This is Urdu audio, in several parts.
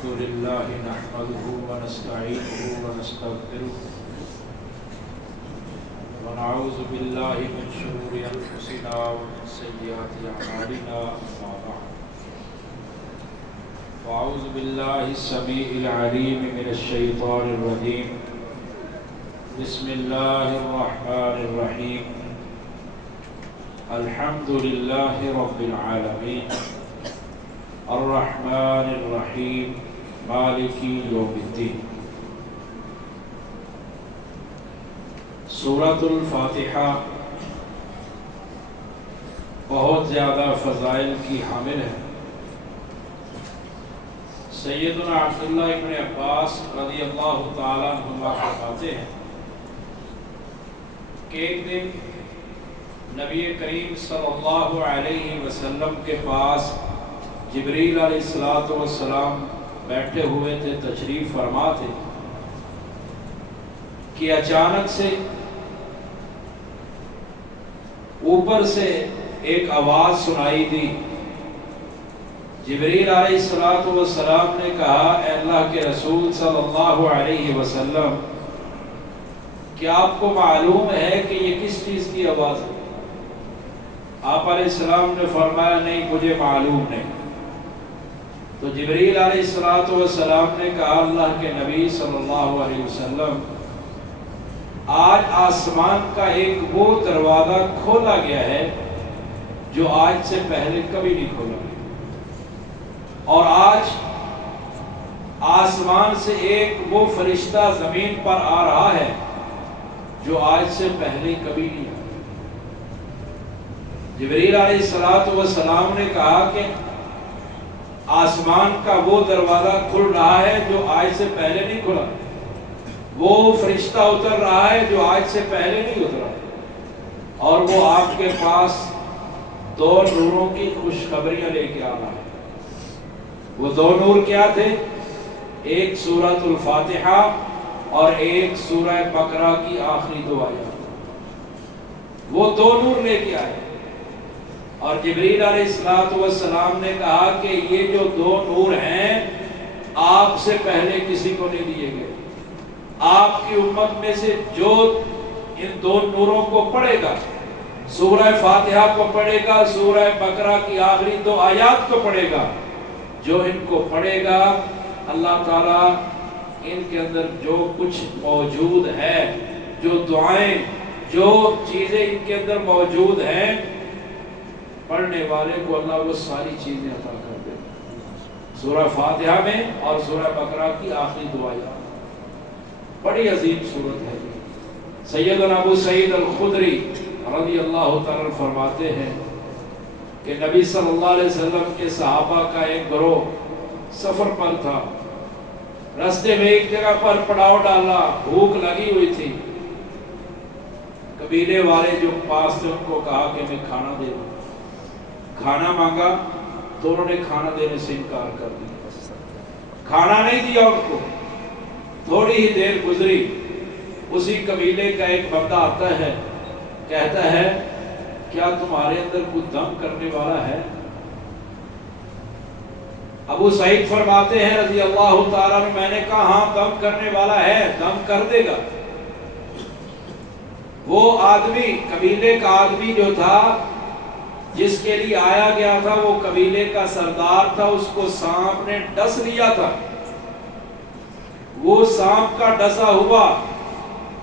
الحمد لله نحمده ونستعينه ونستغفره ونعوذ بالله من شرور أنفسنا ومن سيئات أعمالنا أما بعد فأعوذ بالله السميع العليم من الشيطان الرجيم بسم الله الرحمن الرحيم الحمد لله رب العالمين الرحمن الرحیم مالک یوم الدین۔ سورۃ الفاتحہ بہت زیادہ فضائل کی حامل ہے۔ سیدنا عبداللہ ابن عباس رضی اللہ تعالیٰ عنہما فرماتے ہیں کہ ایک دن نبی کریم صلی اللہ علیہ وسلم کے پاس جبریل علیہ السلام بیٹھے ہوئے تھے، تشریف فرما تھے کہ اچانک سے اوپر سے ایک آواز سنائی دی۔ جبریل علیہ السلام نے کہا، اے اللہ کے رسول صلی اللہ علیہ وسلم، کیا آپ کو معلوم ہے کہ یہ کس چیز کی آواز ہے؟ آپ علیہ السلام نے فرمایا، نہیں مجھے معلوم نہیں۔ تو جبریل علیہ السلام نے کہا، اللہ کے نبی صلی اللہ علیہ وسلم، آج آسمان کا ایک وہ دروازہ کھولا گیا ہے جو آج سے پہلے کبھی نہیں کھولا گیا، اور آج آسمان سے ایک وہ فرشتہ زمین پر آ رہا ہے جو آج سے پہلے کبھی نہیں آیا۔ جبریل علیہ السلام نے کہا کہ آسمان کا وہ دروازہ کھل رہا ہے جو آج سے پہلے نہیں کھلا، وہ فرشتہ اتر رہا ہے جو آج سے پہلے نہیں اترا، اور وہ آپ کے پاس دو نوروں کی خوشخبریاں لے کے آ رہا ہے۔ وہ دو نور کیا تھے؟ ایک سورۃ الفاتحہ اور ایک سورہ بقرہ کی آخری دو آیات، وہ دو نور لے کے آئے۔ اور جبریل علیہ السلام نے کہا کہ یہ جو دو نور ہیں آپ سے پہلے کسی کو نہیں دیے گئے، آپ کی امت میں سے جو ان دو نوروں کو پڑھے گا، سورہ فاتحہ کو پڑھے گا، سورہ بقرہ کی آخری دو آیات کو پڑھے گا، جو ان کو پڑھے گا اللہ تعالیٰ ان کے اندر جو کچھ موجود ہے، جو دعائیں، جو چیزیں ان کے اندر موجود ہیں، پڑھنے والے کو اللہ وہ ساری چیزیں عطا کر دے۔ سورہ فاتحہ میں اور سورہ بقرہ کی آخری دو آیات، بڑی عظیم سورت ہے۔ سیدنا ابو سعید الخدری رضی اللہ تعالیٰ فرماتے ہیں کہ نبی صلی اللہ علیہ وسلم کے صحابہ کا ایک گروہ سفر پر تھا، راستے میں ایک جگہ پر پڑاؤ ڈالا، بھوک لگی ہوئی تھی۔ قبیلے والے جو پاس تھے ان کو کہا کہ میں کھانا دے دوں، کھانا مانگا تو انہوں نے کھانا دینے سے انکار کر دیا، کھانا نہیں دیا ان کو۔ تھوڑی ہی دیر گزری، اسی قبیلے کا ایک بندہ آتا ہے، کہتا ہے کیا تمہارے اندر کوئی دم کرنے والا ہے؟ ابو سعید فرماتے ہیں رضی اللہ تعالیٰ عنہ، میں نے کہا ہاں دم کرنے والا ہے، دم کر دے گا۔ وہ آدمی، قبیلے کا آدمی جو تھا جس کے لیے آیا گیا تھا، وہ قبیلے کا سردار تھا، اس کو سانپ نے ڈس لیا تھا۔ وہ سانپ کا ڈسا ہوا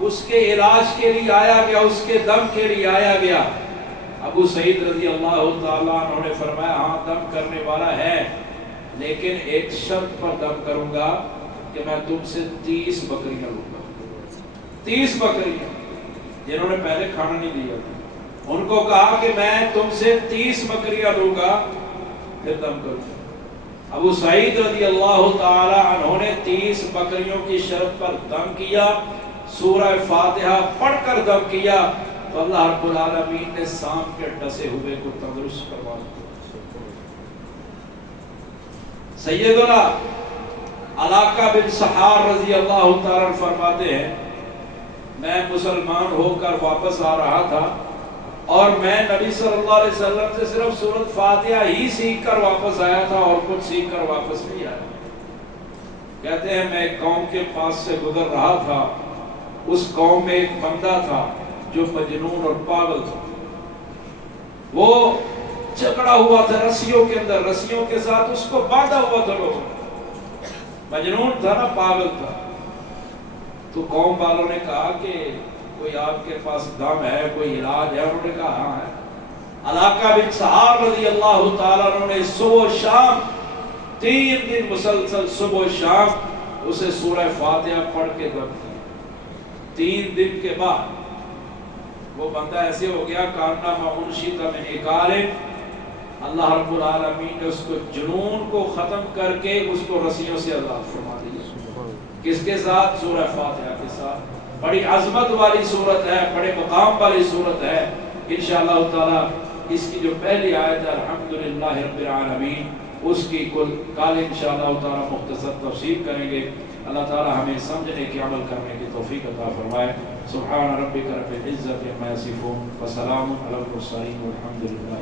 اس کے علاج کے لیے آیا گیا، اس کے دم کے لیے آیا گیا۔ ابو سعید رضی اللہ تعالیٰ عنہ نے فرمایا ہاں دم کرنے والا ہے، لیکن ایک شرط پر دم کروں گا کہ میں تم سے 30 بکریاں لوں گا۔ 30 بکریاں، جنہوں نے پہلے کھانا نہیں دیا تھا، ان کو کہا کہ میں تم سے 30 بکریاں لوں گا پھر دم کروں گا۔ ابو سعید رضی اللہ تعالی عنہ نے 30 بکریوں کی شرط پر دم کیا، سورہ فاتحہ پڑھ کر دم کیا، تو اللہ رب العالمین نے سانپ کے ڈسے ہوئے کو تندرست کروا دیا۔ سیدنا علاقہ بن سحار رضی اللہ تعالی فرماتے ہیں، میں مسلمان ہو کر واپس آ رہا تھا اور میں نبی صلی اللہ علیہ وسلم سے صرف سورۃ فاتحہ ہی سیکھ کر واپس آیا تھا اور کچھ سیکھ کر واپس نہیں آیا۔ کہتے ہیں میں ایک قوم کے پاس سے گزر رہا تھا، اس قوم میں ایک بندہ تھا جو مجنون اور پاگل تھا، وہ جکڑا ہوا تھا رسیوں کے اندر، رسیوں کے ساتھ اس کو باندھا ہوا تھا لوگوں نے، مجنون تھا نا، پاگل تھا۔ تو قوم والوں نے کہا کہ کوئی آپ کے پاس دم ہے، کوئی علاج ہے؟ انہوں نے کہا ہاں ہے۔ علاقہ بن سہار رضی اللہ تعالیٰ عنہ نے صبح و شام 3 دن مسلسل صبح و شام اسے سورہ فاتحہ پڑھ کے دم کیا۔ 3 دن کے بعد وہ بندہ ایسے ہو گیا کانما منشد من اکار، اللہ رب العالمین نے اس کو جنون کو ختم کر کے اس کو رسیوں سے آزاد فرما دیا۔ کس کے ساتھ؟ سورہ فاتحہ کے ساتھ۔ بڑی عظمت والی صورت ہے، بڑے مقام والی صورت ہے۔ انشاءاللہ تعالی اس کی جو پہلی آیت ہے الحمدللہ رب العالمین، اس کی کل انشاءاللہ تعالی مختصر تفسیر کریں گے۔ اللہ تعالی ہمیں سمجھنے کی، عمل کرنے کی توفیق عطا فرمائے۔ سبحان ربک رب العزت عما یصفون وسلام علی المرسلین والحمد للہ۔